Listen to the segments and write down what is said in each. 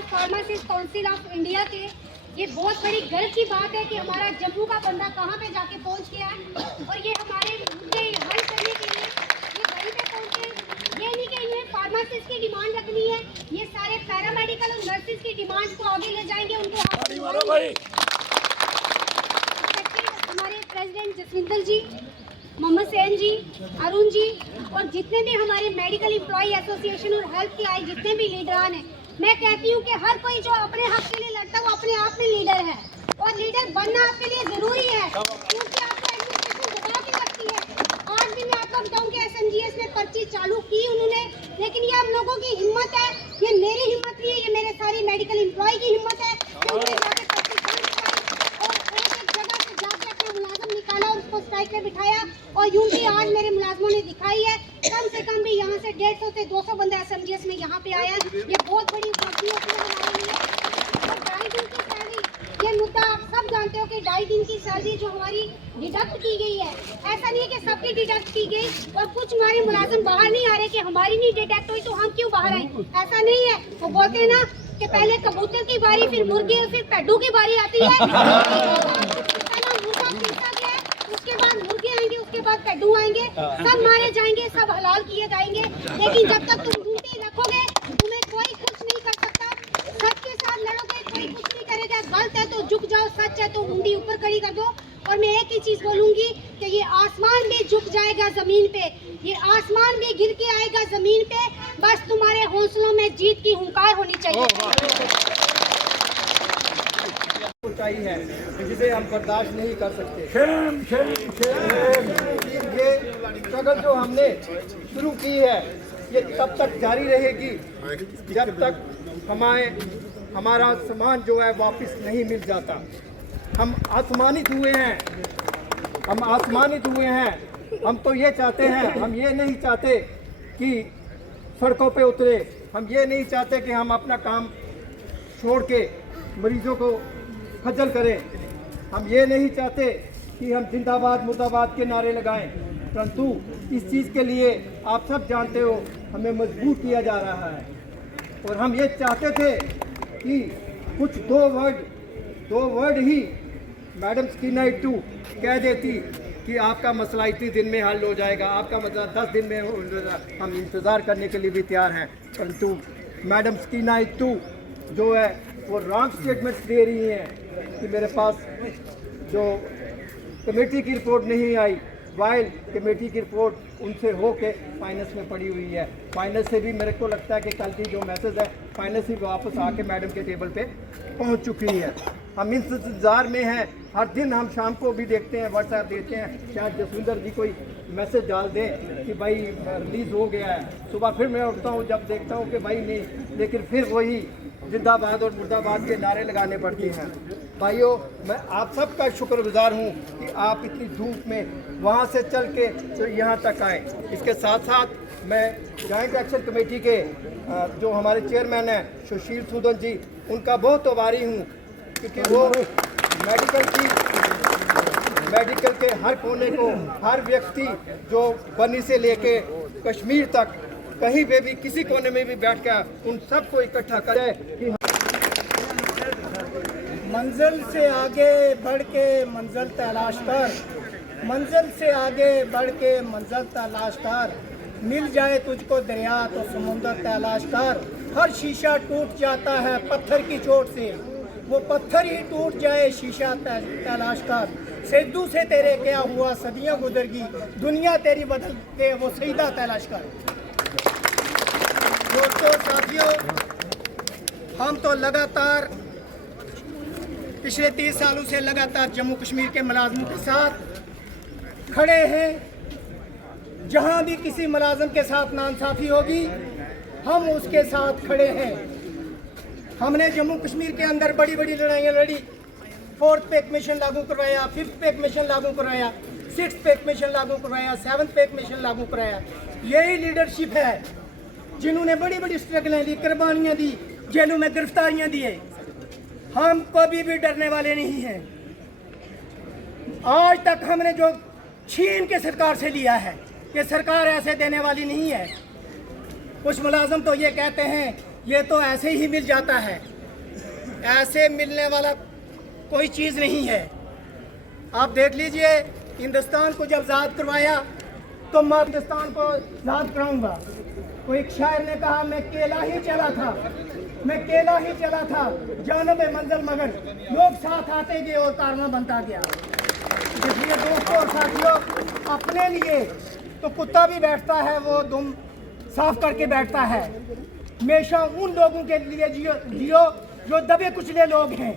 All pharmacist council of India के, ये बहुत बड़ी गर्व की बात है कि हमारा जम्मू का बंदा कहाँ पे जाके पहुँच गया है और ये हमारे मुद्दे हल करने के लिए ये वहीं पे पहुँचे। ये नहीं कि इन्हें फार्मासिस्ट की डिमांड रखनी है, ये सारे पैरामेडिकल और नर्सिस की डिमांड को आगे ले जाएंगे, उनको हमारे प्रेसिडेंट जसविंदर जी, मोहम्मद सैन जी, अरुण जी और जितने भी हमारे मेडिकल एम्प्लॉय एसोसिएशन और हेल्थ के आए जितने भी लीडरान हैं, मैं कहती हूँ कि हर कोई जो अपने हक के लिए लड़ता है वो अपने आप में लीडर है और लीडर बनना आपके लिए जरूरी है, क्योंकि आपको एडमिनिस्ट्रेशन दबा के रखती है। आज भी मैं आपको बताऊँ कि एसएमजीएस में पर्ची चालू की उन्होंने, लेकिन ये हम लोगों की हिम्मत है, ये मेरी हिम्मत नहीं है, ये मेरे सारी मेडिकल एम्प्लॉय की हिम्मत है कि उन्होंने जाके पर्ची और एक जगह से जाके अपना मुलाजिम निकाला और उसको स्ट्राइक में बिठाया। और यूं भी आज मेरे मुलाजमों ने दिखाई है, कम से कम भी यहाँ से 150 से 200 बंदा एसएमजीएस में यहाँ पे आया, ये बहुत बड़ी उपलब्धि होती है हमारे लिए। और 2.5 दिन की सैलरी, ये मुद्दा आप सब जानते हो कि 2.5 दिन की सैलरी जो हमारी डिडक्ट की गई है, ऐसा नहीं है कि सबकी डिडक्ट की गई और कुछ हमारे मुलाजिम बाहर नहीं आ रहे कि हमारी नहीं डिडक्ट हुई तो हम क्यों बाहर आए, ऐसा नहीं है। वो बोलते हैं ना कि पहले कबूतर की बारी, फिर मुर्गी और फिर पेड्डू की बारी आती है। उसके बाद मुर्गे आएंगे, उसके बाद पेड्डू आएंगे, सब मारे जाएंगे, सब हलाल किए जाएंगे, लेकिन जब तक तुम ड्यूटी रखोगे तुम्हें कोई कुछ नहीं कर सकता। सच के साथ लड़ोगे कोई कुछ नहीं करेगा, गलत है तो झुक जाओ, सच है तो मुंडी ऊपर खड़ी कर दो। और मैं एक ही चीज बोलूंगी कि ये आसमान भी झुक जाएगा जमीन पे, ये आसमान भी गिर के आएगा जमीन पे, बस तुम्हारे हौसलों में जीत की हुंकार होनी चाहिए। ऊंचाई है जिसे हम बर्दाश्त नहीं कर सकते। ये स्ट्रगल जो हमने शुरू की है ये तब तक जारी रहेगी जब तक हमारा सामान जो है वापस नहीं मिल जाता। हम आसमानित हुए हैं, हम तो ये चाहते हैं, हम ये नहीं चाहते कि सड़कों पे उतरे, हम ये नहीं चाहते कि हम अपना काम छोड़ के मरीजों को खज्जल करें, हम ये नहीं चाहते कि हम जिंदाबाद मुर्दाबाद के नारे लगाएं, परंतु इस चीज़ के लिए आप सब जानते हो हमें मजबूर किया जा रहा है। और हम ये चाहते थे कि कुछ दो वर्ड ही मैडम स्कीना इट्टू कह देती कि आपका मसला इतनी दिन में हल हो जाएगा, आपका मसला 10 दिन में हो जाएगा, हम इंतज़ार करने के लिए भी तैयार हैं। परंतु मैडम स्कीना इट्टू जो है वो रॉन्ग स्टेटमेंट्स दे रही हैं कि मेरे पास जो कमेटी की रिपोर्ट नहीं आई, वाइल कमेटी की रिपोर्ट उनसे हो के फाइनेंस में पड़ी हुई है। फाइनेंस से भी मेरे को लगता है कि कल की जो मैसेज है फाइनेंस ही वापस आके मैडम के टेबल पे पहुंच चुकी है। हम इंतजार में हैं, हर दिन हम शाम को भी देखते हैं, व्हाट्सएप देते हैं, शायद जसविंदर जी कोई मैसेज डाल दें कि भाई रिलीज़ हो गया है। सुबह फिर मैं उठता हूँ, जब देखता हूँ कि भाई नहीं, लेकिन फिर वही जिंदाबाद और मुर्दाबाद के नारे लगाने पड़ते हैं। भाइयों, मैं आप सबका शुक्रगुजार हूँ कि आप इतनी धूप में वहाँ से चल के तो यहाँ तक आए। इसके साथ साथ मैं जॉइंट एक्शन कमेटी के जो हमारे चेयरमैन हैं सुशील सूदन जी, उनका बहुत आभारी हूँ क्योंकि वो मेडिकल के हर कोने को, हर व्यक्ति जो बनी से लेके कश्मीर तक कहीं पे भी किसी कोने में भी बैठ कर उन सबको इकट्ठा करे कि मंजिल से आगे बढ़ के मंजिल तलाश कर, मंजिल से आगे बढ़ के मंजिल तलाश कर, मिल जाए तुझको दरिया तो समुंदर तलाश कर। हर शीशा टूट जाता है पत्थर की चोट से, वो पत्थर ही टूट जाए शीशा तलाश कर। सिद्धू से तेरे क्या हुआ, सदियां गुजर गई, दुनिया तेरी बदल के वो सईदा तलाश कर। दोस्तों साथियों, हम तो लगातार पिछले 30 सालों से लगातार जम्मू कश्मीर के मुलाजमों के साथ खड़े हैं। जहां भी किसी मुलाजम के साथ नाइंसाफ़ी होगी हम उसके साथ खड़े हैं। हमने जम्मू कश्मीर के अंदर बड़ी बड़ी लड़ाइयाँ लड़ी, 4th पे कमीशन लागू करवाया, 5th पे कमीशन लागू करवाया, 6th पे कमीशन लागू करवाया, 7th पे कमीशन लागू कराया। यही लीडरशिप है जिन्होंने बड़ी बड़ी स्ट्रगलें दी, कुर्बानियाँ दी, जेलों में गिरफ्तारियाँ दी है। हम कभी भी डरने वाले नहीं हैं। आज तक हमने जो छीन के सरकार से लिया है, ये सरकार ऐसे देने वाली नहीं है। कुछ मुलाजम तो ये कहते हैं ये तो ऐसे ही मिल जाता है, ऐसे मिलने वाला कोई चीज़ नहीं है। आप देख लीजिए, हिंदुस्तान को जब आज़ाद करवाया तो मैं हिंदुस्तान को आज़ाद कराऊंगा। कोई एक शायर ने कहा, मैं केला ही चला था, मैं केला ही चला था, जानब मंजिल मगर लोग साथ आते गए और कारवां बनता गया। इसलिए दोस्तों और साथियों, अपने लिए तो कुत्ता भी बैठता है, वो दुम साफ करके बैठता है। हमेशा उन लोगों के लिए जियो जो दबे कुचले लोग हैं।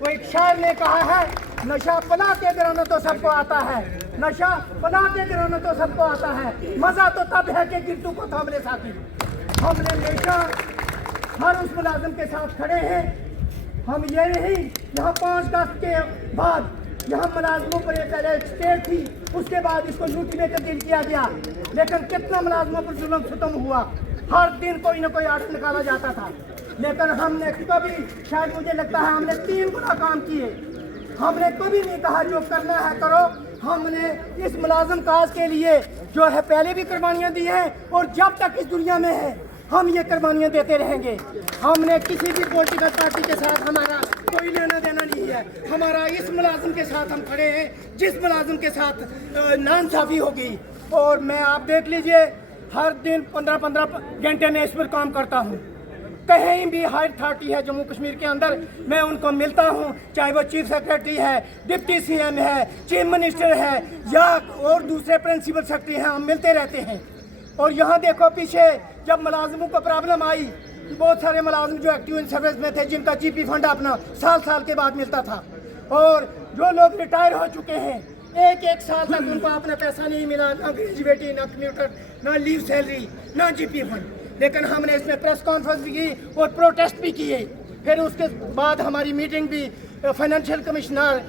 वो एक शायर ने कहा है, नशा पला के गिराना तो सबको आता है, नशा पला के गिराना तो सबको आता है, मजा तो तब है कि गिरतू को थामने साथी। हमने हमेशा हर उस मुलाजिम के साथ खड़े हैं। हम ये नहीं, यहाँ 5 अगस्त के बाद यहाँ मुलाजमों पर एक अलर्ट स्टेट थी, उसके बाद इसको यूटी में तब्दील किया गया, लेकिन कितना मुलाजमों पर जुल्म खत्म हुआ। हर दिन कोई ना कोई आर्डर निकाला जाता था, लेकिन हमने कभी, शायद मुझे लगता है हमने 3 गुना काम किए। हमने कभी नहीं कहा जो करना है करो। हमने इस मुलाजम काज के लिए जो है पहले भी कुर्बानियाँ दी हैं और जब तक इस दुनिया में है हम ये कुर्बानियाँ देते रहेंगे। हमने किसी भी पॉलिटिकल पार्टी के साथ हमारा कोई लेना देना नहीं है। हमारा इस मुलाजिम के साथ हम खड़े हैं जिस मुलाजिम के साथ नाइंसाफ़ी होगी। और मैं, आप देख लीजिए, हर दिन 15-15 घंटे में इस पर काम करता हूँ। कहीं भी हाई अथॉरिटी है जम्मू कश्मीर के अंदर, मैं उनको मिलता हूँ, चाहे वो चीफ सेक्रेटरी है, डिप्टी सीएम है, चीफ मिनिस्टर है या और दूसरे प्रिंसिपल सेक्रेटरी हैं, हम मिलते रहते हैं। और यहाँ देखो, पीछे जब मुलाजमों को प्रॉब्लम आई, बहुत सारे मुलाजिम जो एक्टिव इन सर्विस में थे, जिनका जीपी फंड अपना साल के बाद मिलता था, और जो लोग रिटायर हो चुके हैं, एक साल तक उनको अपना पैसा नहीं मिला, ना ग्रेजुएटी, ना कम्यूटर, ना लीव सैलरी, ना जीपी फंड। लेकिन हमने इसमें प्रेस कॉन्फ्रेंस भी की और प्रोटेस्ट भी किए। फिर उसके बाद हमारी मीटिंग भी फाइनेंशियल कमिश्नर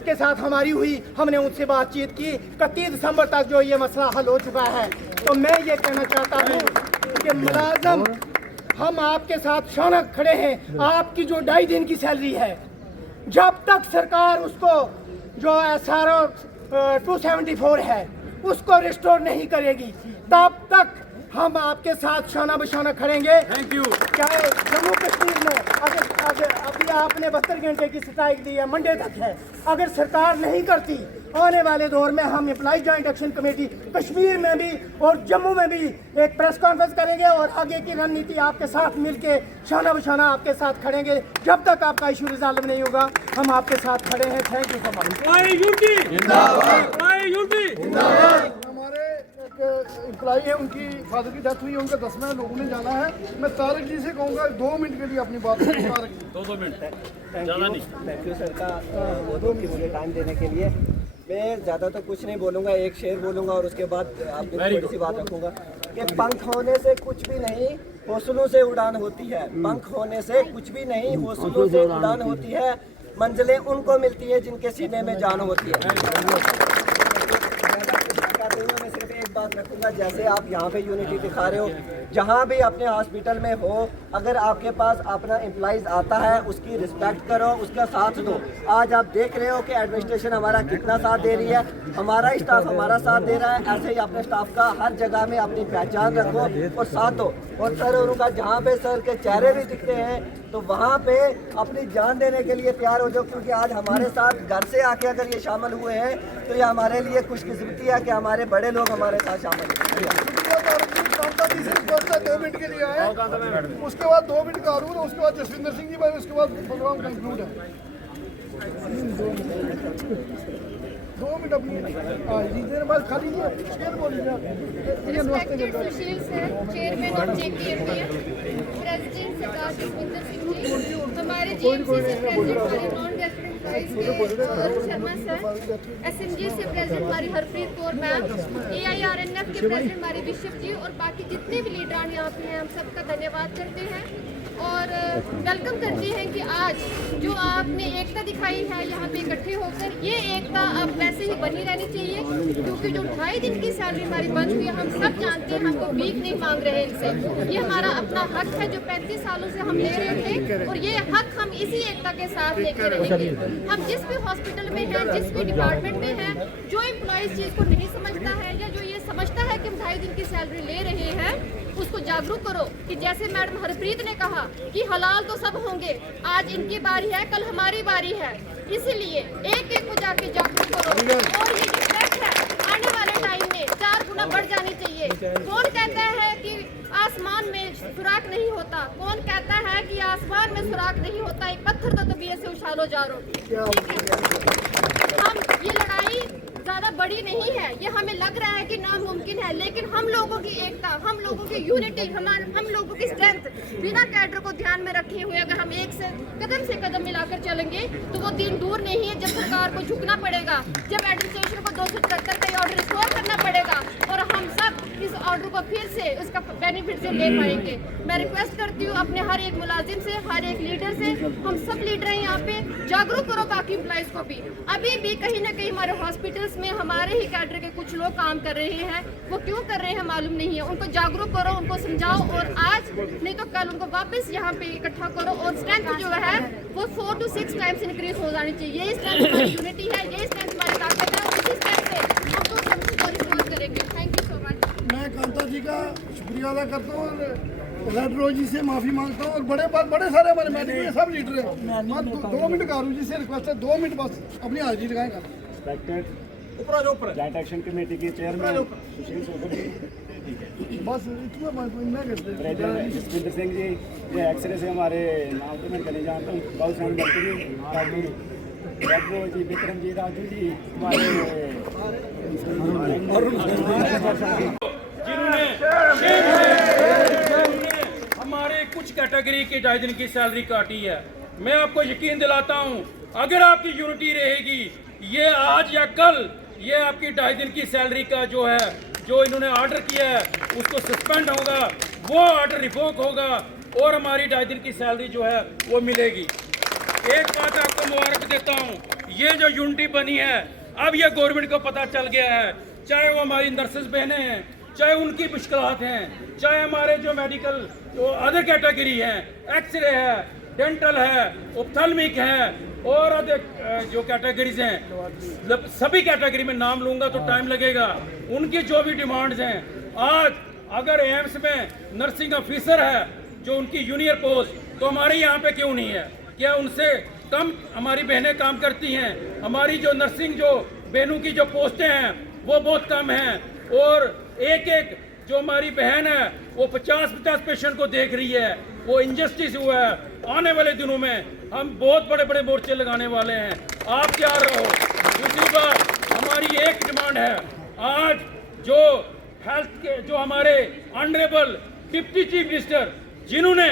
के साथ हमारी हुई। हमने उनसे बातचीत की, 31 दिसंबर तक जो ये मसला हल हो चुका है। तो मैं ये कहना चाहता हूँ कि मुलाजम, हम आपके साथ शानक खड़े हैं। आपकी जो 2.5 दिन की सैलरी है, जब तक सरकार उसको जो SRO 274 है उसको रिस्टोर नहीं करेगी, तब तक हम आपके साथ शाना बशाना खड़ेंगे। Thank you. चाहे जम्मू कश्मीर में अगर अभी आपने 72 घंटे की स्ट्राइक दी है, मंडे तक है, अगर सरकार नहीं करती, आने वाले दौर में हम employ joint action committee Kashmir में भी और जम्मू में भी एक प्रेस कॉन्फ्रेंस करेंगे और आगे की रणनीति आपके साथ मिलके शाना बशाना आपके साथ खड़ेंगे। जब तक आपका इशू रिजॉल्व नहीं होगा, हम आपके साथ खड़े हैं। Thank you so much. हमारे एम्प्लॉई है, उनकी फादर की डेथ हुई है, उनका 10वां लोगों ने जाना है। मैं तारक जी से कहूँगा 2 मिनट के लिए अपनी बात करें। तारक जी, 2 मिनट ज़्यादा नहीं। थैंक यू सर का मुझे टाइम देने के लिए। मैं ज़्यादा तो कुछ नहीं बोलूँगा, एक शेर बोलूँगा और उसके बाद आपकी थोड़ी सी बात रखूँगा कि पंख होने से कुछ भी नहीं, हौसलों से उड़ान होती है। पंख होने से कुछ भी नहीं, हौसलों से उड़ान होती है। मंजिलें उनको मिलती है जिनके सीने में जान होती है। मैं सिर्फ एक बात रखूंगा, जैसे आप यहाँ पे यूनिटी दिखा रहे हो, जहाँ भी अपने हॉस्पिटल में हो, अगर आपके पास अपना एम्प्लॉइज आता है, उसकी रिस्पेक्ट करो, उसका साथ दो। आज आप देख रहे हो कि एडमिनिस्ट्रेशन हमारा कितना साथ दे रही है, हमारा स्टाफ हमारा साथ दे रहा है। ऐसे ही अपने स्टाफ का हर जगह में अपनी पहचान रखो और साथ दो। और सर, उनका जहाँ पे सर के चेहरे भी दिखते हैं तो वहाँ पे अपनी जान देने के लिए तैयार हो जाओ, क्योंकि आज हमारे साथ घर से आके अगर ये शामिल हुए हैं तो ये हमारे लिए खुशकिस्मती है कि हमारे बड़े लोग हमारे साथ शामिल हैं। 2 मिनट के लिए आए, उसके बाद 2 मिनट का अरुण, उसके बाद जसविंदर सिंह जी भाई, उसके बाद प्रोग्राम कंक्लूड है। 2 मिनट अपनी जी बस खाली शेयर बोलिए। Respected Sushil sir, Chairman of JPMDF, President सरदार जसविंदर सिंह जी, हमारे GMC से प्रेसिडेंट हमारे नॉन रेजिडेंट वाइस के अरुण शर्मा सर, SMG से प्रेसिडेंट हमारी हरप्रीत कौर मैम, AIRNF के प्रेसिडेंट हमारे बिशप जी और बाकी जितने भी लीडरान यहाँ पे हैं, हम सबका धन्यवाद करते हैं और वेलकम करते हैं कि आज जो आपने एकता दिखाई है यहाँ पे इकट्ठे होकर, ये एकता अब वैसे ही बनी रहनी चाहिए, क्योंकि जो 2.5 दिन की सैलरी हमारी बच हुई है, हम सब जानते हैं, हमको भीख नहीं मांग रहे इनसे। ये हमारा अपना हक है जो 35 सालों से हम ले रहे थे और ये हक हम इसी एकता के साथ लेके रहेंगे। हम जिस भी हॉस्पिटल में हैं, जिस भी डिपार्टमेंट में हैं, जो एम्प्लॉइज चीज़ को नहीं समझता है या जो ये समझता है कि हम 2.5 दिन की सैलरी ले रहे हैं, उसको जागरूक करो कि जैसे मैडम हरप्रीत ने कहा कि हलाल तो सब होंगे, आज इनकी बारी है, कल हमारी बारी है, इसीलिए एक एक को जाके जागरूक करो। और ये डिफेक्ट है आने वाले टाइम में 4 गुना बढ़ जानी चाहिए। कौन कहता है कि आसमान में सुराख नहीं होता, कौन कहता है कि आसमान में सुराख नहीं होता, एक पत्थर तो तबीयत से उछालो जा रो। हम ये लड़ाई ज्यादा बड़ी नहीं है, ये हमें लग रहा है कि नामुमकिन है, लेकिन हम लोगों की एकता, हम लोगों की यूनिटी, हम लोगों की स्ट्रेंथ, बिना कैडर को ध्यान में रखे हुए अगर हम एक से कदम मिलाकर चलेंगे तो वो दिन दूर नहीं है जब सरकार को झुकना पड़ेगा, जब एडमिनिस्ट्रेशन को 273 का ऑर्डर रिस्टोर करना पड़ेगा और हम सब इस ऑर्डर को फिर से उसका बेनिफिट से ले पाएंगे। मैं रिक्वेस्ट करती हूँ अपने हर एक मुलाजिम से, हर एक लीडर से, हम सब लीडर हैं यहाँ पे, जागरूक करो बाकी एम्प्लॉइज को भी। अभी भी कहीं ना कहीं हमारे हॉस्पिटल्स में हमारे ही कैडर के कुछ लोग काम कर रहे हैं, वो क्यों कर रहे हैं मालूम नहीं है। उनको जागरूक करो, उनको समझाओ और आज नहीं तो कल उनको वापस यहाँ पे इकट्ठा करो और स्ट्रेंथ जो है वो 4 to 6 टाइम्स इंक्रीज हो जानी चाहिए। यही स्ट्रेंथ हमारी यूनिटी है, यही स्ट्रेंथ हमारी ताकत है और इसी स्ट्रेंथ से हम तो सब रिस्पॉन्स करेंगे। Thank you so much. मैं कांता जी का शुक्रिया अदा करता हूँ और रेड रोज जी से माफ़ी मांगता हूँ और बड़े सारे हमारे मेडिकल के सब लीडर हैं। मैं 2 मिनट कारू जी से रिक्वेस्ट है, 2 मिनट बस अपनी हाजिरी लगाएंगा। जॉइंट एक्शन कमेटी के चेयरमैन सुशील सोगर जी, बस इतना मैं प्रेसिडेंट जसविंदर सिंह जी, ये एक्सरे से हमारे नाम तो मैं नहीं जानता हूँ, बहुत सारे डॉक्टर जी, बाकी रेड्रो जी, विक्रम जी, राजू जी, जिन्होंने हमारे कुछ कैटेगरी की 2.5 दिन की सैलरी काटी है। मैं आपको यकीन दिलाता हूँ अगर आपकी यूनिटी रहेगी, ये आज या कल ये आपकी 2.5 दिन की सैलरी का जो है, जो इन्होंने ऑर्डर किया है उसको सस्पेंड होगा, वो ऑर्डर रिवोक होगा और हमारी 2.5 दिन की सैलरी जो है वो मिलेगी। एक बात आपको मुबारक देता हूँ, ये जो यूनिटी बनी है अब ये गवर्नमेंट को पता चल गया है, चाहे वो हमारी नर्सेज बहनें हैं, चाहे उनकी मुश्किलात हैं, चाहे हमारे जो मेडिकल जो अदर कैटेगरी हैं, एक्सरे है, डेंटल है, ऑप्थेल्मिक है और अदर जो कैटेगरीज हैं, सभी कैटेगरी में नाम लूँगा तो टाइम लगेगा, उनकी जो भी डिमांड्स हैं। आज अगर एम्स में नर्सिंग ऑफिसर है जो उनकी जूनियर पोस्ट, तो हमारे यहाँ पे क्यों नहीं है? क्या उनसे कम हमारी बहनें काम करती हैं? हमारी जो नर्सिंग जो बहनों की जो पोस्टें हैं वो बहुत कम हैं और एक एक जो हमारी बहन है वो 50-50 पेशेंट को देख रही है, वो इंजस्टिस हुआ है। आने वाले दिनों में हम बहुत बड़े बड़े मोर्चे लगाने वाले हैं, आप तैयार रहो। दूसरी बात हमारी एक डिमांड है, आज जो हेल्थ के जो हमारे ऑनरेबल डिप्टी चीफ मिनिस्टर जिन्होंने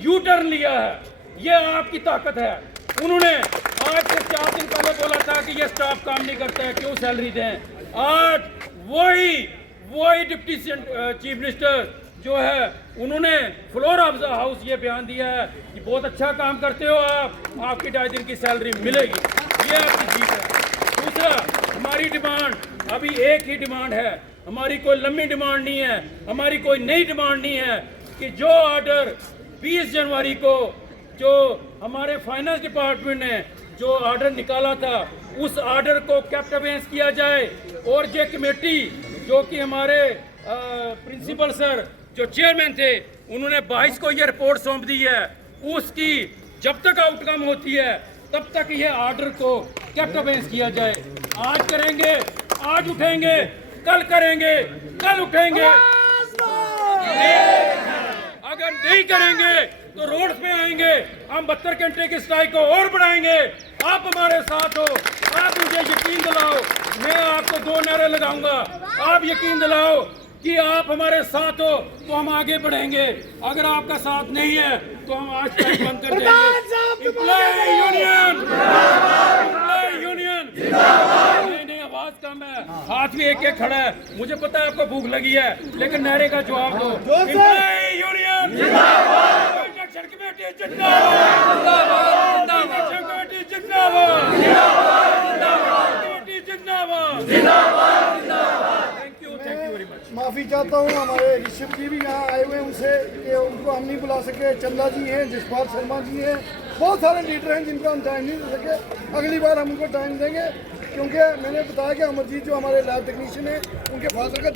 यू टर्न लिया है, ये आपकी ताकत है। उन्होंने आज से 4 दिन पहले बोला था कि ये स्टाफ काम नहीं करता है, क्यों सैलरी दें। आज वही डिप्टी चीफ मिनिस्टर जो है उन्होंने फ्लोर ऑफ द हाउस ये बयान दिया है कि बहुत अच्छा काम करते हो आप, आपकी 2.5 दिन की सैलरी मिलेगी, ये आपकी जीत है। दूसरा हमारी डिमांड अभी एक ही डिमांड है, हमारी कोई लंबी डिमांड नहीं है, हमारी कोई नई डिमांड नहीं है कि जो ऑर्डर 20 जनवरी को जो हमारे फाइनेंस डिपार्टमेंट ने जो ऑर्डर निकाला था उस ऑर्डर को केप्ट अबेंस किया जाए और ये कमेटी जो कि हमारे प्रिंसिपल सर जो चेयरमैन थे उन्होंने 22 को ये रिपोर्ट सौंप दी है, उसकी जब तक आउटकम होती है तब तक ये ऑर्डर को केप्ट अबेंस किया जाए। आज करेंगे, आज उठेंगे, कल करेंगे, कल उठेंगे, अगर नहीं करेंगे तो रोड पे आएंगे, हम 72 घंटे की स्ट्राइक को और बढ़ाएंगे। आप हमारे साथ हो, आप मुझे यकीन दिलाओ, मैं आपको 2 नारे लगाऊंगा, आप यकीन दिलाओ कि आप हमारे साथ हो तो हम आगे बढ़ेंगे, अगर आपका साथ नहीं है तो हम आज स्ट्राइक बंद कर देंगे। एम्प्लॉय यूनियन नहीं, आवाज कम है, हाथ भी एक खड़ा है, मुझे पता है आपको भूख लगी है, लेकिन नारे का जवाब दो। एम्प्लॉय यूनियन जिंदाबाद, कमेटी जिंदाबाद, कमेटी जिंदाबाद, कमेटी जिंदाबाद। Thank you very much. माफ़ी चाहता हूँ, हमारे ऋषभ जी भी यहाँ आए हुए हैं, उनसे कि उनको हम नहीं बुला सके। चंदा जी हैं, जसपाल शर्मा जी हैं, बहुत सारे लीडर हैं जिनको हम टाइम नहीं दे सके। अगली बार हम उनको टाइम देंगे, क्योंकि मैंने बताया कि अमरजीत जो हमारे लैब टेक्नीशियन हैं उनके फादर का